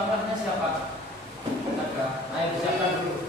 wakafnya siapa? Tenaga. Ayo disiapkan dulu.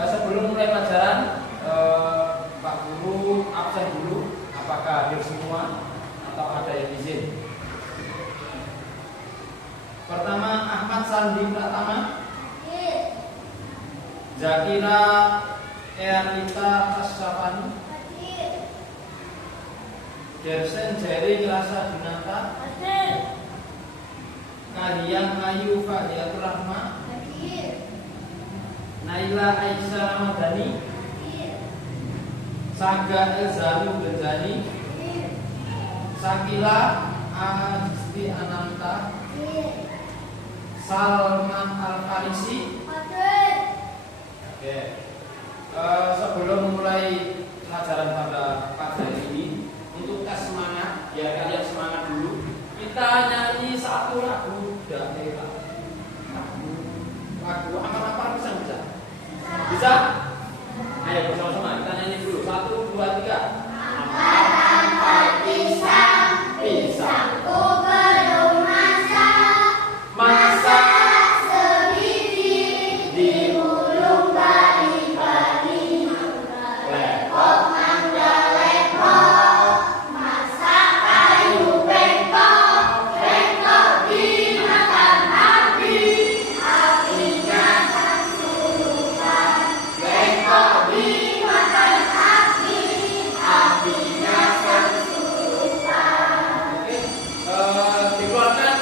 Sebelum mulai pelajaran, Pak Guru absen dulu. Apakah hadir semua atau ada yang izin? Pertama, Ahmad Sandi Pratama, Zakira Erlita Kasafani, Gersen Jerry Rasa Junata, Kahiyang Ayu Fahriyatul Rahma, Naila Aisyah Ramadhani, Saga Elzalu Benzani, Sakila Ajisti Ananta, Salman Al-Farisi. Oke. Sebelum mulai pelajaran pada pagi hari ini, untuk tes semangat, ya kalian semangat dulu. Kita nyanyi satu lagu daerah. Lagu apa bisa? Bisa? Ayo bersama-sama kita nyanyi dulu. 1, 2, 3. Ampai pisang, pisangku belum masak, masak sebiji di ulung bali-bali, lepok mangga lepok, masak kayu bengkok, bengkok dimakan api, apinya kesurupan, bengkok dimakan api, apinya kesurupan. Oke, dikeluarkan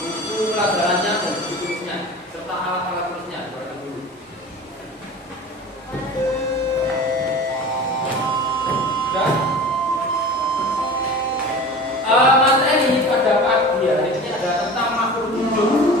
buku pelajarannya dan buku tulisnya serta alat-alat tulisnya. Dikeluarkan dulu. Sudah. Materi pada pagi hari ini ada tentang makhluk hidup.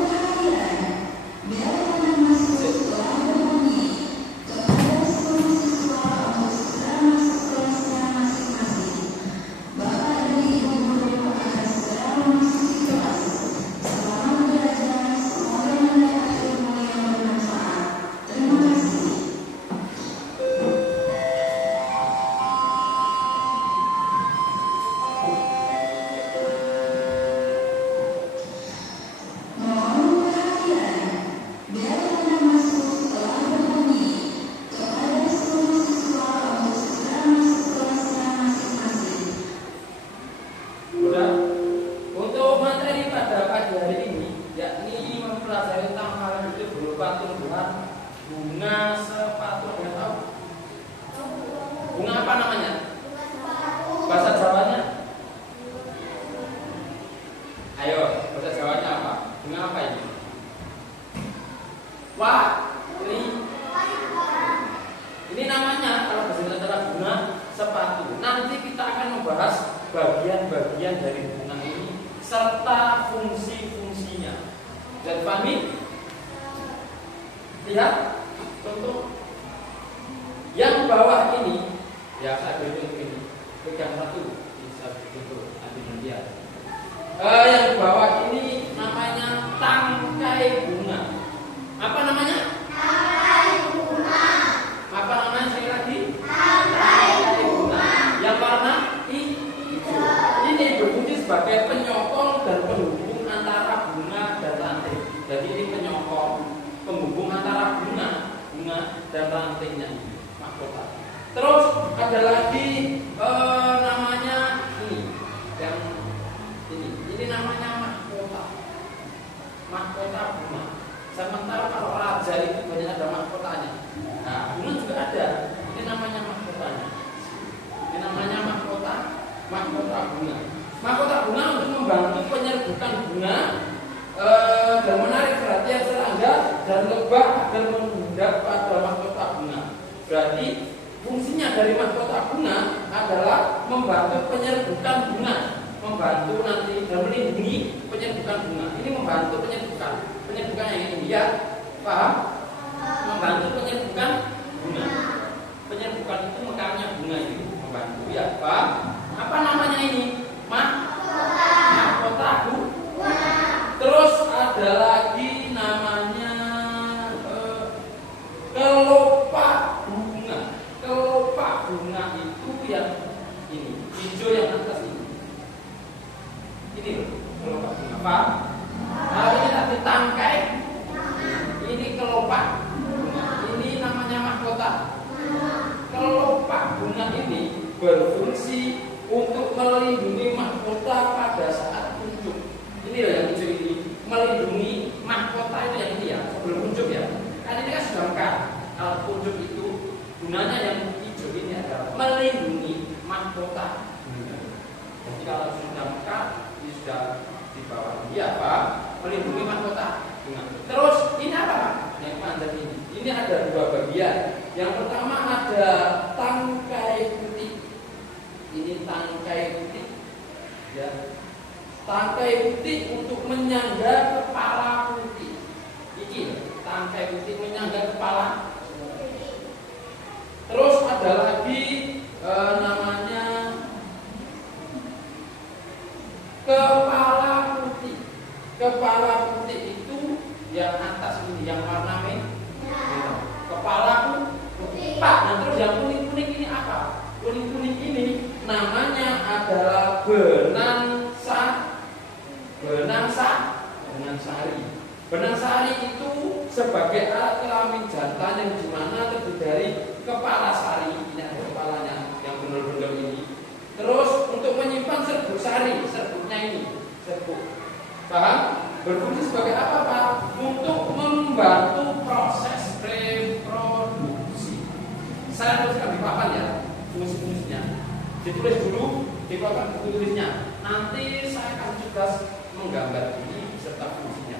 Ayo, bahasa Jawanya apa? Bunga apa ini? Wah, Ini namanya kalau bahasa Indonesia bunga sepatu. Nanti kita akan membahas bagian-bagian dari bunga ini serta fungsi-fungsinya. Bisa dipahami? Lihat contoh yang bawah ini, ya saya beri contoh ini. Pegang satu, bisa contoh nanti lihat. Yang bawah ini namanya tangkai bunga. Apa namanya? Tangkai bunga. Apa namanya sekali lagi? Tangkai bunga. Yang warna hijau. Ini berfungsi sebagai penyokong dan penghubung antara bunga dan rantai. Jadi ini penyokong, penghubung antara bunga dan rantainya ini, mahkota. Terus ada lagi namanya ini, yang ini namanya mahkota bunga. Sementara kalau raja itu banyak ada mahkotanya. Nah, bunga juga ada. Ini namanya mahkotanya. Ini namanya mahkota bunga. Mahkota bunga untuk membantu penyerbukan bunga dan menarik perhatian serangga dan lebah agar menghindar pada mahkota bunga. Berarti fungsinya dari mahkota bunga adalah membantu penyerbukan bunga, membantu nanti dan melindungi penyerbukan bunga. Ini membantu penyerbukan yang ini, ya, paham? Membantu penyerbukan bunga. Penyerbukan itu mekarnya bunga itu membantu, ya, paham? Apa namanya ini? Mahkota bunga. Terus ada lagi namanya kelopak bunga. Kelopak bunga itu yang ini, hijau yang atas ini. Ini loh, kelopak bunga. Paham? Kalau ini tadi tangkai, ini kelopak bunga. Ini namanya mahkota. Kelopak bunga ini berfungsi untuk melindungi mahkota pada saat kuncup. Ini loh yang hijau ini, melindungi mahkota itu yang ini ya, sebelum kuncup ya. Kan ini kan sudah mekar. Kalau kuncup itu gunanya yang hijau ini adalah melindungi mahkota. Jadi kalau sudah mekar, ini sudah di bawah ini apa? Melindungi mahkota bunga. Terus ini apa Pak? Yang mandat ini. Ini ada dua bagian. Yang pertama ada tangkai putih. Ini tangkai putih. Ya. Tangkai putih untuk menyangga kepala putih. Ini tangkai putih menyangga kepala. Terus ada lagi namanya kepala putih. Kepala putih itu yang atas ini, yang warna merah. Kepala putih. Pak, nah terus yang kuning-kuning ini apa? Kuning-kuning ini namanya adalah benang sari. Benang sari itu sebagai alat kelamin jantan yang dimana terdiri dari kepala sari, ini ada kepalanya yang benar-benar ini. Terus untuk menyimpan serbuk sari, serbuknya ini, serbuk. Paham? Berfungsi sebagai apa Pak? Untuk membantu proses reproduksi. Saya tuliskan di papan ya, fungsi-fungsinya. Ditulis dulu di papan buku tulisnya. Nanti saya akan juga menggambar ini serta fungsinya.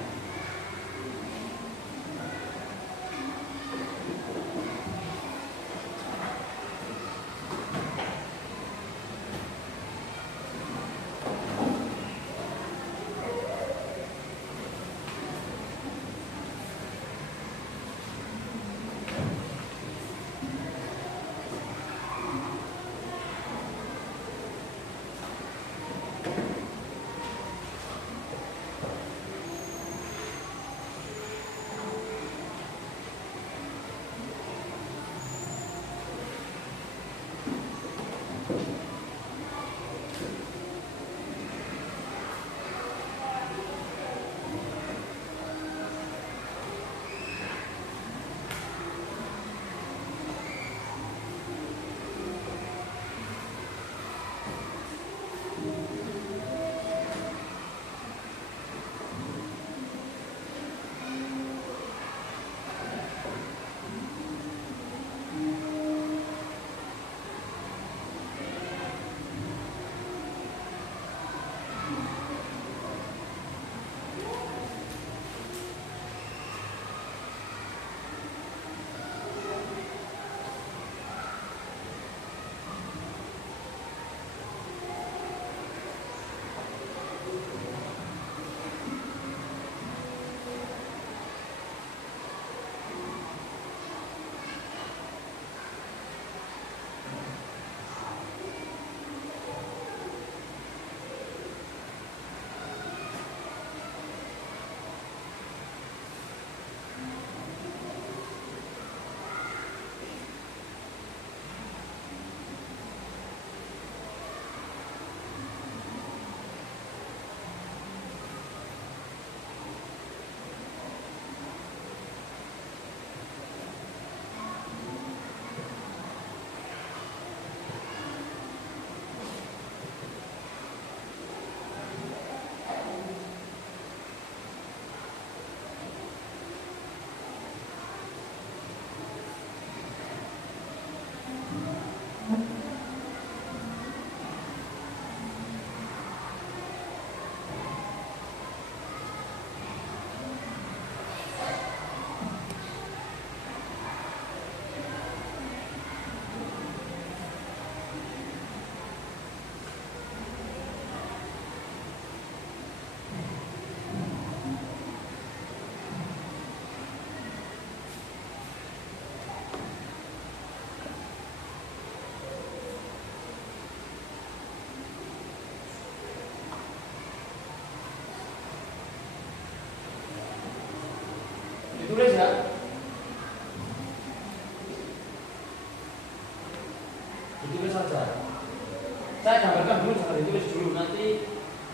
Saya gambarkan dulu, jangan ditulis dulu, nanti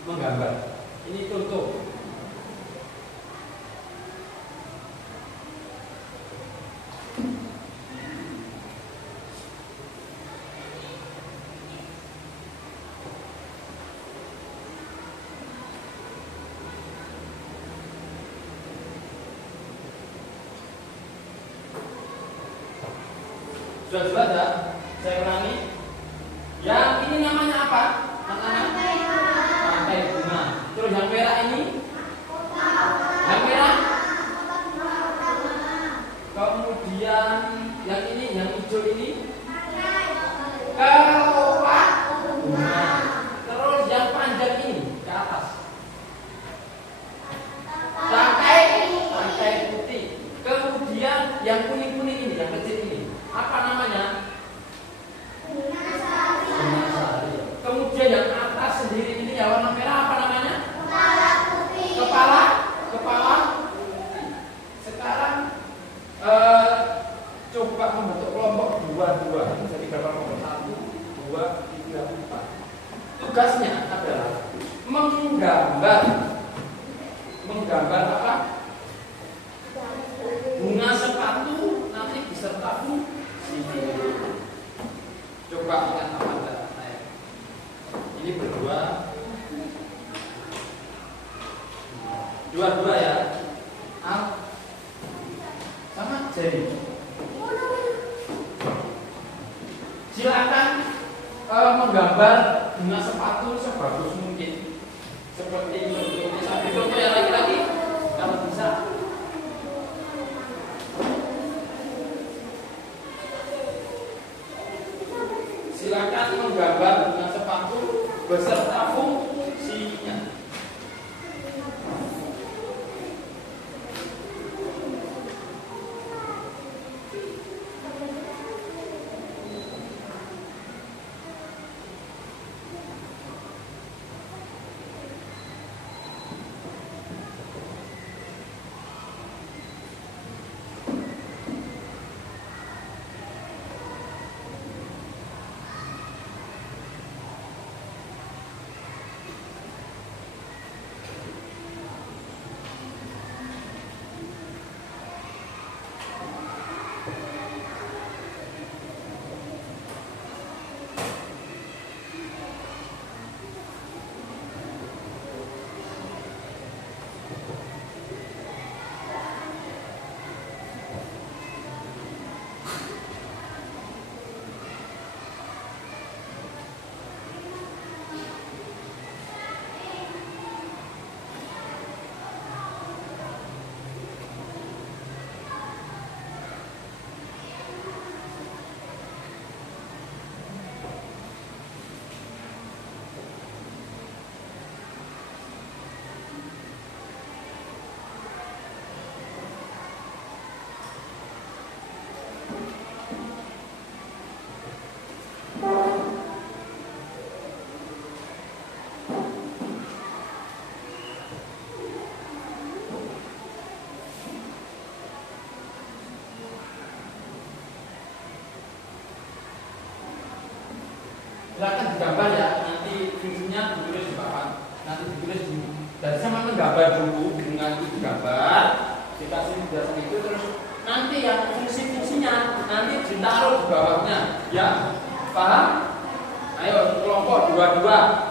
menggambar. Ini contoh. Sudah jelas ya? Saya ulangi. Yang ini namanya apa? Rantai bunga. Terus yang merah ini? Yang merah? Kemudian yang ini, yang hijau ini? Kelopak bunga. Terus yang panjang ini ke atas? Tangkai putih. Kemudian yang kuning-kuning ini, yang kecil ini, apa namanya? Bunga sari. Kemudian yang atas sendiri ini yang warna merah apa namanya? Kepala putih. Kepala putih. Sekarang coba membentuk kelompok 2-2. Ini jadi gambar kelompok 1, 2, 3, 4. Tugasnya adalah menggambar apa? Bunga sepatu nanti beserta fungsi. Coba ingat apa saya. Ini berdua, dua ya. Sama jari. Silakan menggambar bunga sepatu sebagus mungkin. Seperti ini. Sampai contoh yang lagi-lagi kalau bisa. Silakan menggambar bunga sepatu beserta fungsinya. Silakan digambar ya, nanti fungsinya ditulis di bawah. Nanti ditulis di dan sama menggambar dulu, bunga itu digambar, dikasih penjelasan itu, terus nanti yang fungsi-fungsinya nanti ditaruh di bawahnya. Ya, paham? Ayo kelompok 2-2,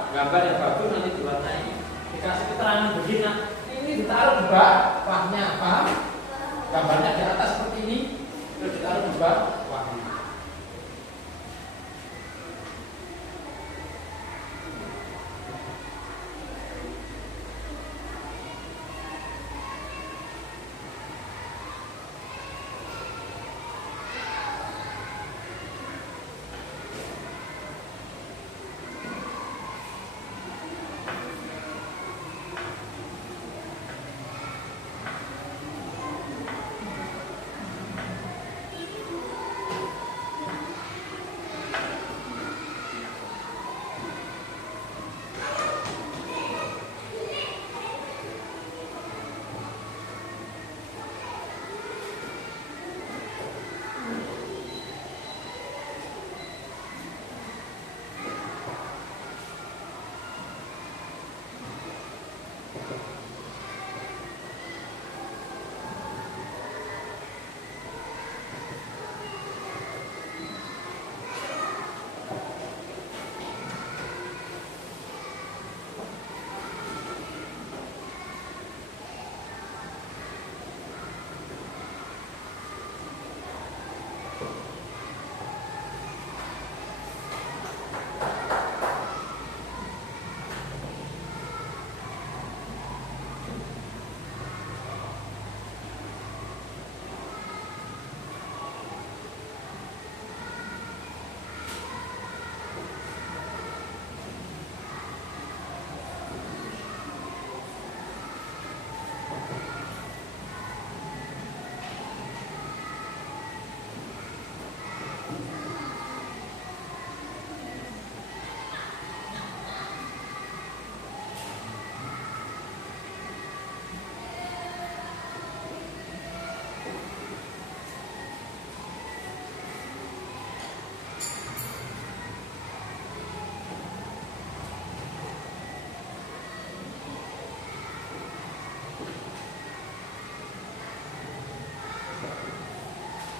gambar yang bagus nanti diwarnai. Dikasih keterangan begini, ini ditaruh di bawahnya, paham? Gambarnya di atas seperti ini, terus ditaruh di bawahnya.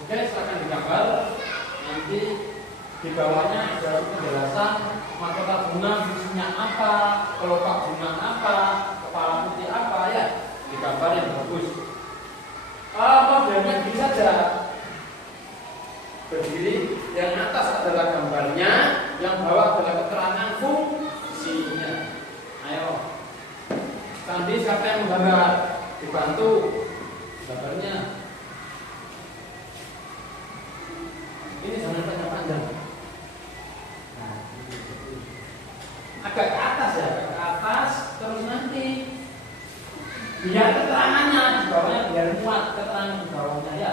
Oke, silakan digambar. Nanti di bawahnya ada penjelasan mahkota bunga fungsinya apa, kelopak bunga apa, kepala putih apa ya. Digambar yang bagus. Modelnya bisa saja berdiri, yang atas adalah gambarnya, yang bawah adalah keterangan fungsinya. Ayo, Sandi siapa yang menggambar? Dibantu gambarnya. Ini jangan panjang-panjang. Nah, agak ke atas ya, agak ke atas, terus nanti biar keterangannya di bawahnya biar muat, keterangan di bawahnya ya,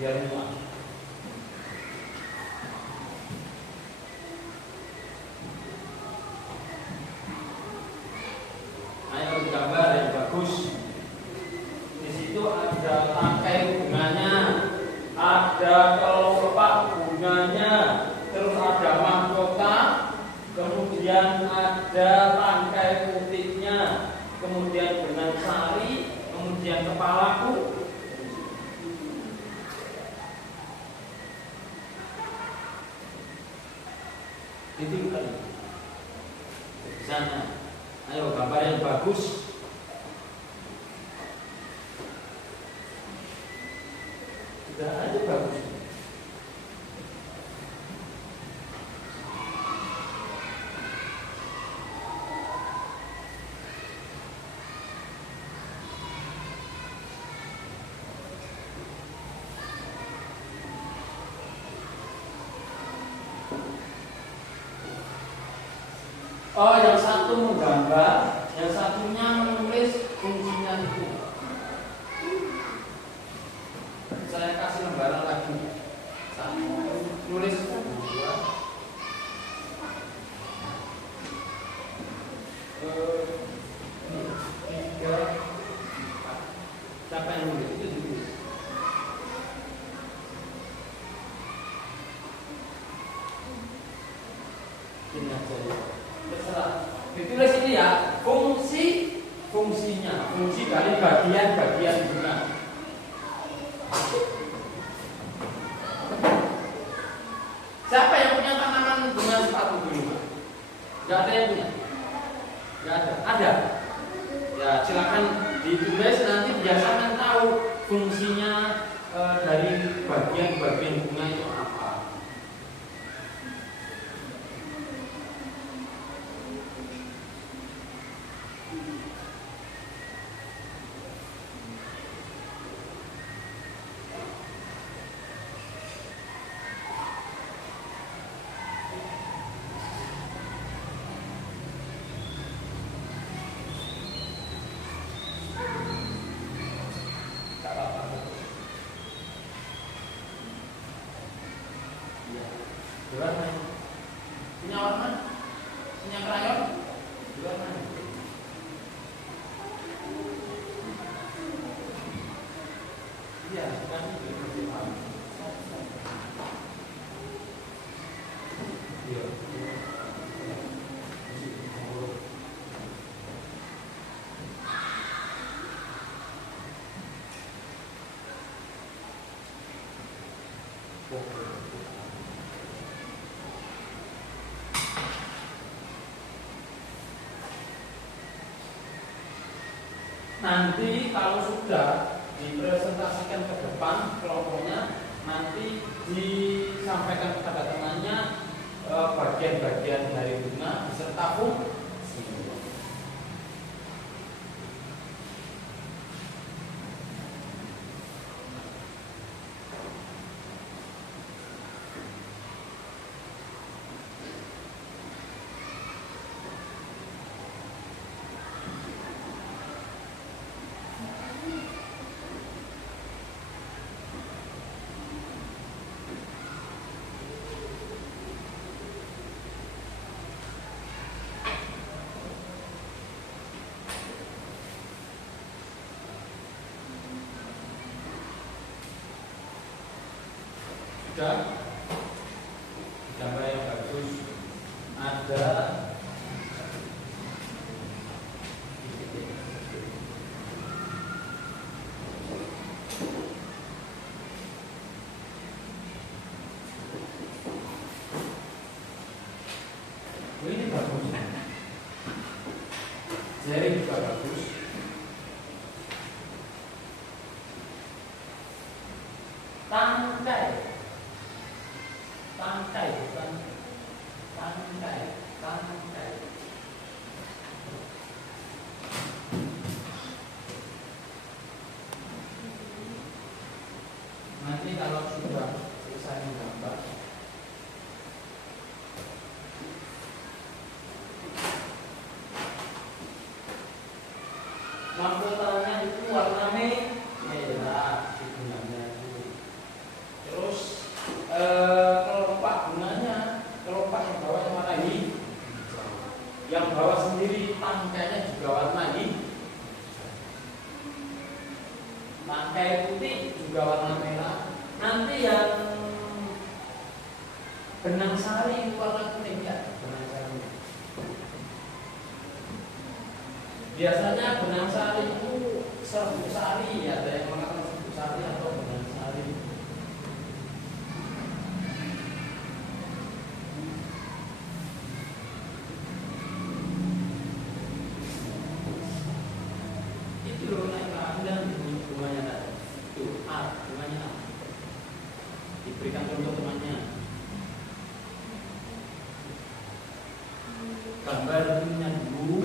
biar muat. Ayo gambar yang bagus. Di situ ada tangkai bunganya, ada kelopak bunganya, terus ada mahkota, kemudian ada tangkai putihnya, kemudian benang sari, kemudian kepalaku. Itu kali di sana. Ayo gambar yang bagus. Sudah aja bagus. Oh, yang satu menggambar, yang satunya menulis fungsinya itu. Saya kasih lembaran lagi. Satu, tulis dua. Tiga, empat. Siapa yang nulis? Itu ditulis. Ini aja ya. Terserah. Ditulis ini ya, fungsinya, fungsi dari bagian-bagian bunga. Siapa yang punya tanaman bunga sepatu dulu? Gak ada yang punya? Gak ada? Ada? Ya silakan ditulis, nanti biasakan tahu fungsinya dari bagian-bagian bunga itu apa. Warna punya warna, punya krayon, warna. Iya, kan itu paham. Iya. Nanti kalau sudah dipresentasikan ke depan kelompoknya, nanti disampaikan kepada temannya bagian-bagian dari bunga beserta fungsi. Sudah gambar yang bagus, ada tangkai, tangkai bukan tangkai, tangkai. Nanti kalau sudah selesai menggambar, mahkotanya itu warna merah, bunganya itu. Terus kelopak bunganya, kelopak yang bawahnya warna hijau, yang bawah sendiri tangkainya juga warna hijau. Tangkai putih juga warna merah. Nanti yang benang sari warna kuning ya, benang sari. Biasanya benang sari itu serbuk sari, ya, ada yang mengatakan serbuk sari atau benang sari. Itu loh naik keadilan bunganya tadi. Itu bunganya diberikan contoh temannya. Gambar ininya dulu,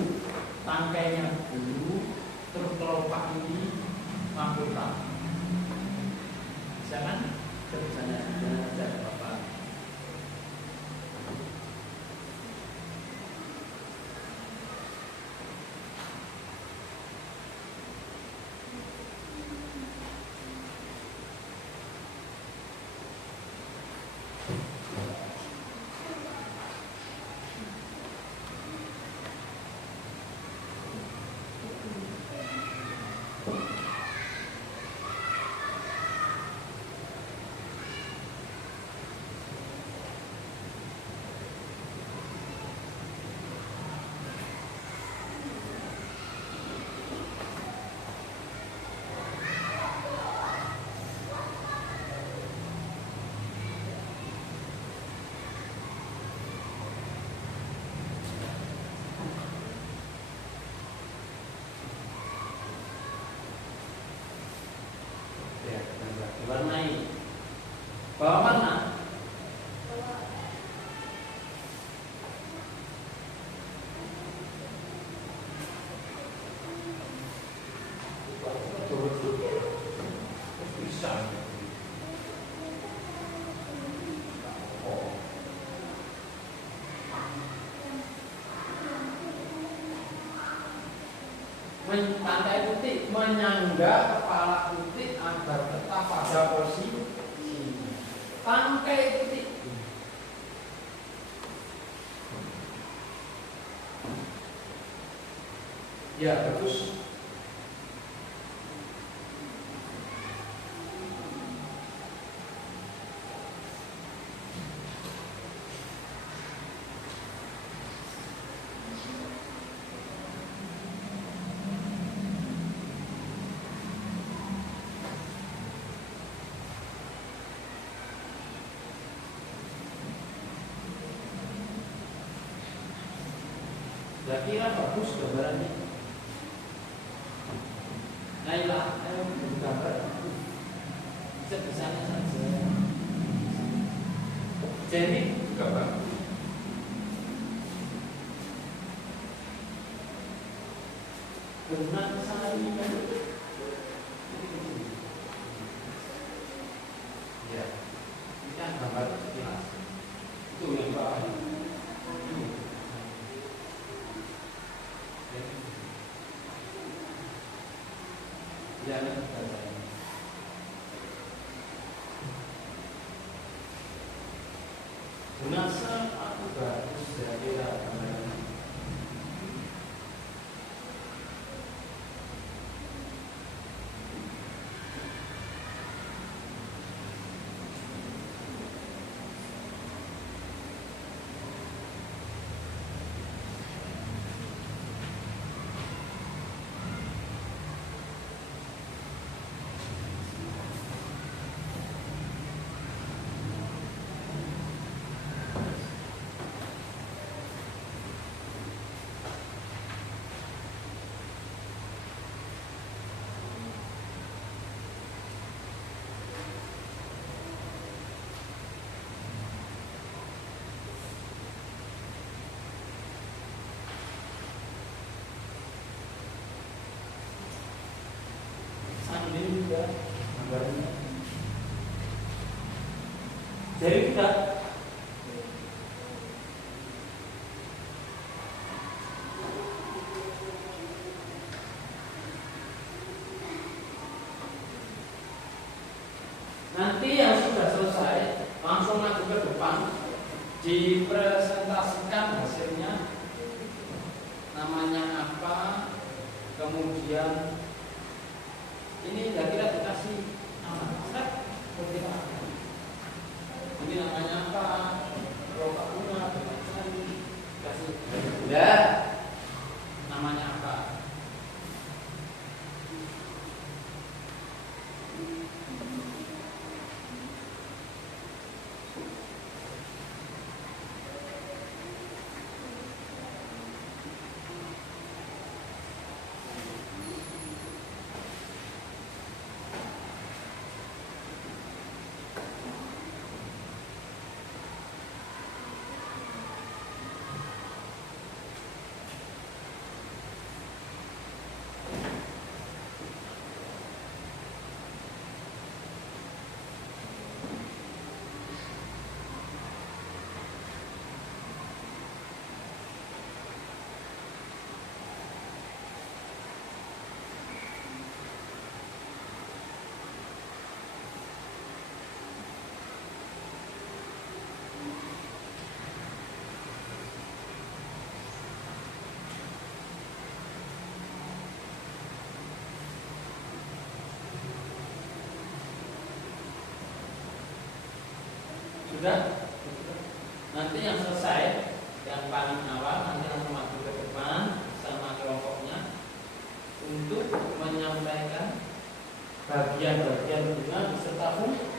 tangkainya dulu, terus kelopak ini mahkota. Bisa kan? Kerjanya ada apa-apa. Warnai bawah mana? Bisa. Tangkai putih menyangga kepala putih agar tetap pada posisi tangkai putih. Ya, bagus. Ya kira bagus gambarannya. Naila, ayo gambar sebesarnya saja. Jadi gambar. Benang sari kan? Ya, kita gambar sekilas. Itu yang bawah. Jangan Bunasa aku bagus ya kira Jadi kita nanti yang sudah selesai langsung maju ke depan, dipresentasikan hasilnya, namanya apa, kemudian ini kira-kira dikasih nama, ini namanya apa, kelompok bunga, dikasih ya, namanya apa. Sudah? Nanti yang selesai, yang paling awal nanti langsung maju ke depan sama kelompoknya untuk menyampaikan bagian-bagian bunga beserta fungsi.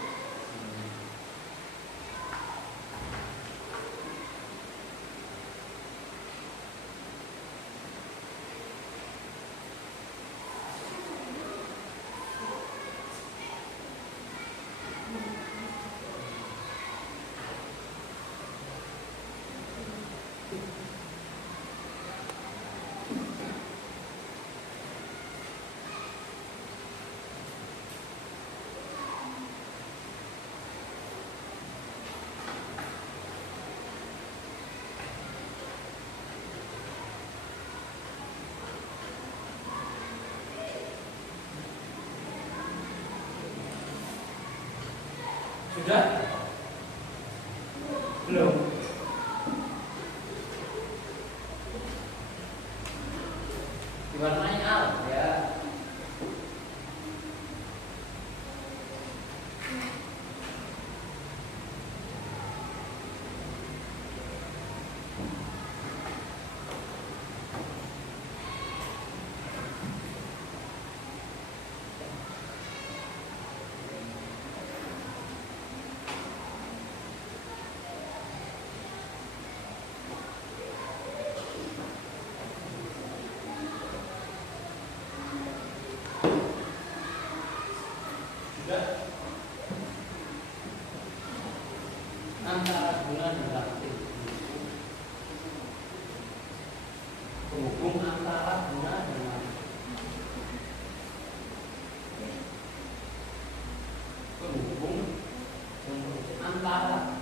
Sudah? Belum? Diwarnai al ya. Antara bunga dan aktif, penghubung antara bunga dan aktif, penghubung antara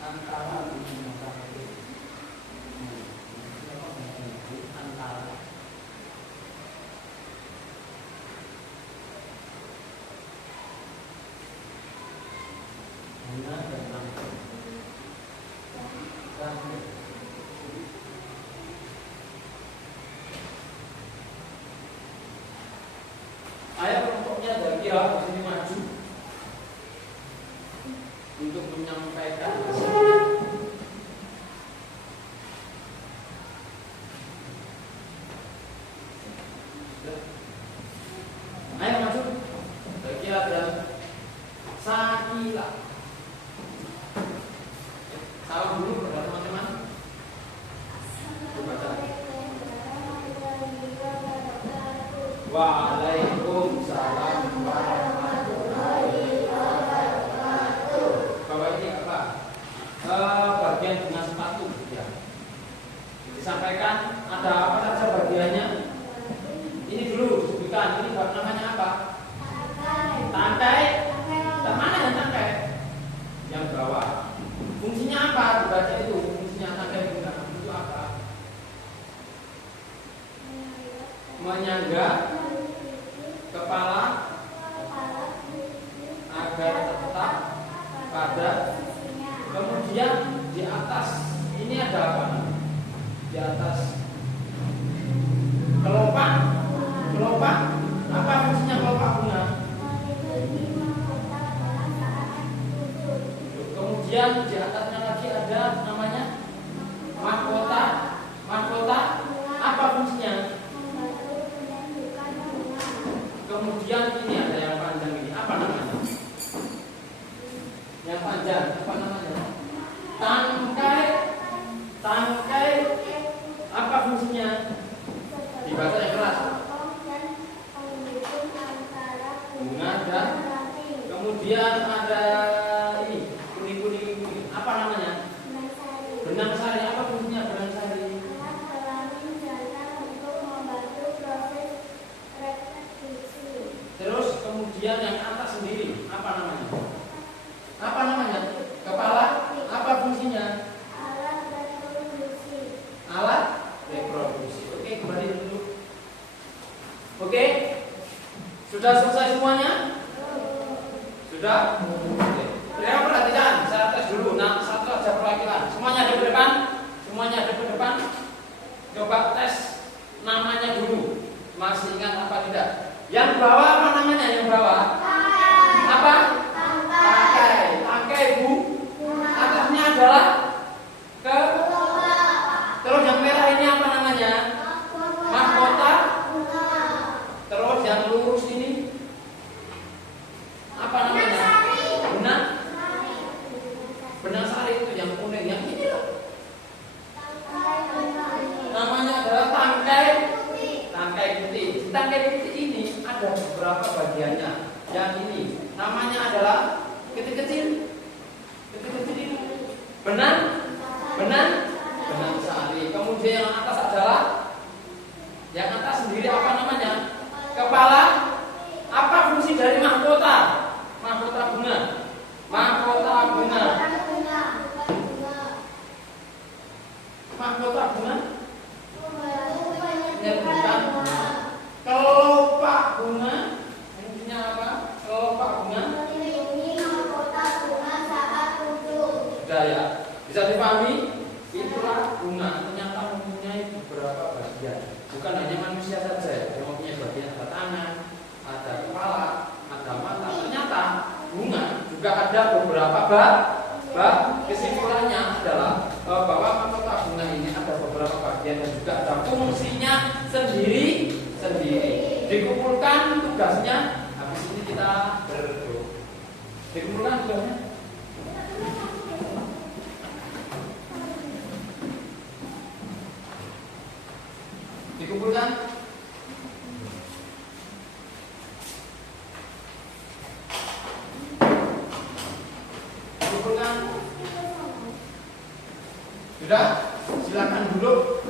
bunga dan aktif, antara bunga dan aktif. Ayo kelompoknya dari ke sini maju untuk menyampaikan hasilnya. Ayo maju. Kira dan Sakila. Salam dulu kepada teman-teman. Waalaikumsalam warahmatullahi wabarakatuh. Bapak ini apa? Kemudian di atasnya lagi ada namanya mahkota. Mahkota apa fungsinya? Kemudian ini ada yang panjang ini, apa namanya? Yang panjang, apa namanya? Tangkai. Tangkai apa fungsinya? Dibaca yang keras. Bunga dan kemudian ada ini kuning. Apa namanya? Benang sari. Apa fungsinya benang sari? Terus kemudian yang atas sendiri apa namanya? Apa namanya? Kepala. Apa fungsinya? Alat reproduksi. Oke, kembali dulu. Oke, sudah selesai semuanya? Sudah? Oke. Sekarang perhatikan, saya tes dulu. Nah, satu aja perwakilan. Semuanya ada di depan. Semuanya ada di depan. Coba tes namanya dulu. Masih ingat apa tidak? Yang bawah apa namanya? Yang bawah? Apa? Tangkai. Tangkai, Bu. Atasnya adalah ke. Terus yang merah ini apa namanya? Mahkota. Terus yang lurus ini apa namanya? Benang sari itu yang kuning, yang ini loh. Namanya adalah tangkai. Tangkai putih. Tangkai putih ini ada beberapa bagiannya. Yang ini namanya adalah kecil-kecil ini. Benang sari. Kemudian yang atas adalah, yang atas sendiri apa namanya? Kepala. Apa fungsi dari mahkota? Mahkota bunga. Mahkota bunga. Mahkota bunga. Menyebutkan kelopak bunga. Intinya apa? Kelopak bunga. Sudah ya. Bisa dipahami? Itulah bunga. Ternyata mempunyai beberapa bagian. Bukan hanya manusia saja yang mempunyai bagian, ada tangan, ada kepala, ada mata. Ternyata bunga juga ada beberapa bab. Kesimpulannya adalah bahwa mahkota bunga ini ada beberapa bagian dan juga ada fungsinya sendiri. Dikumpulkan tugasnya. Habis ini kita berdoa. Dikumpulkan tugasnya. Dikumpulkan. Sudah? Silakan duduk.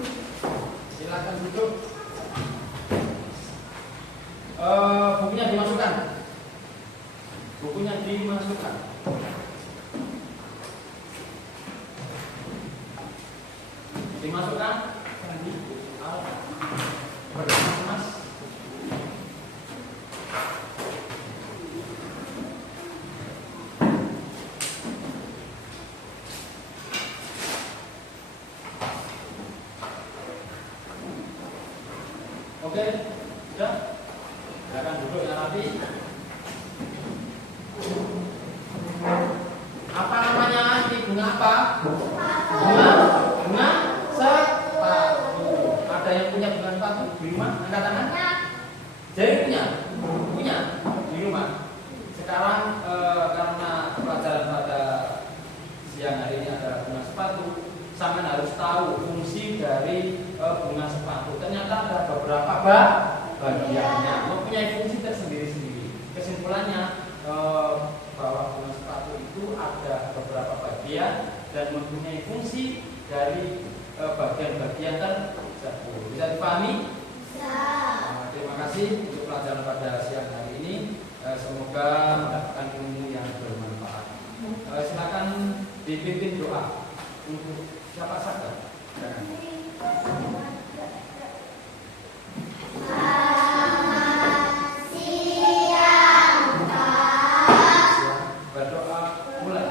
Bukunya dimasukkan. Dimasukkan. Mas. Oke, sudah. Silakan duduk ya Rafi. Apa namanya? Ini bunga apa? Bunga sepatu. Ada yang punya bunga sepatu di rumah? Angkat tangan. Jadi punya di rumah. Sekarang karena pelajaran pada siang hari ini ada bunga sepatu, sampai harus tahu fungsi dari bunga sepatu. Ternyata ada beberapa bagiannya, mempunyai fungsi tersendiri-sendiri. Kesimpulannya bahwa bunga sepatu itu ada beberapa bagian dan mempunyai fungsi dari bagian-bagian tersebut. Bisa dipahami? Bisa. Terima kasih untuk pelajaran pada siang hari ini. Semoga mendapatkan ilmu yang bermanfaat. Silakan dipimpin doa untuk siapa saja. Berdoa mulai.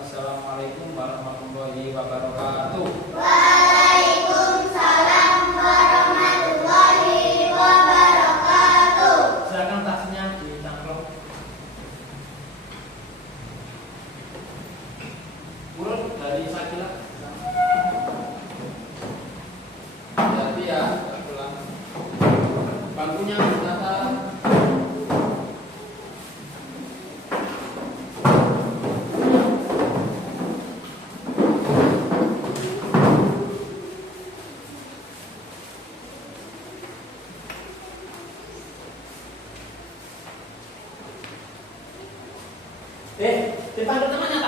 Assalamualaikum warahmatullahi wabarakatuh. Waalaikumsalam warahmatullahi wabarakatuh. Silakan tasnya ditangkap. Urut dari Sakila. Jadi ya, pulang. Bangkunya ternyata dipanggil temannya.